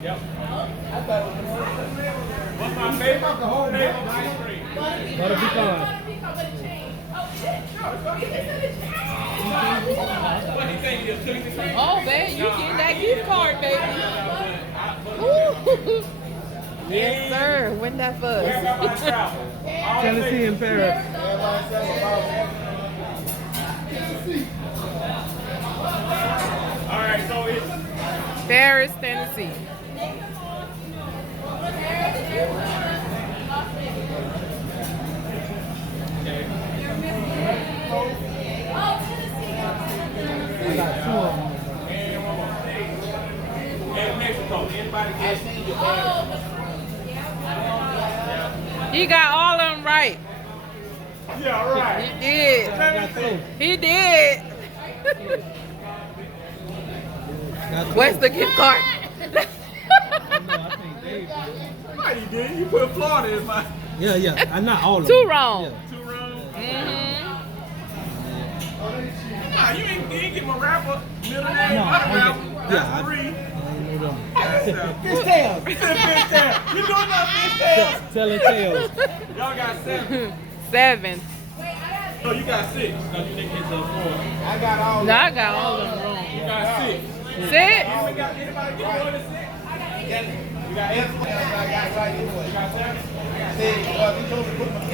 Yep. What's my favorite? Favorite ice cream? Butter pecan. What do you think? You took the cream? Oh, man, you getting that gift card, baby. Woo. Yes, sir. Win that Where fuzz. about my travel? Tennessee and Paris. All right, so it's Paris, Tennessee. I got two of them. in Mexico. Anybody guess? He got all of them right. Yeah, right. He did. I got close. He did. Got close. What's the gift card? I think Dave. What you did? You put Florida as my Yeah. I'm not all of them. Two wrong. Yeah. two room. Mm-hmm. Nah, you ain't get my rapper middle name. No, Other rapper. yeah, That's I three. ain't know them. Fish tails. He said fish tails. You doing that fish tails? Telling tales. Y'all got 7. 7. No, you got 6. No, you didn't get the 4. No, I got all of them wrong. You got 6. 6? Anybody get more than 6? You got 8. You got 7?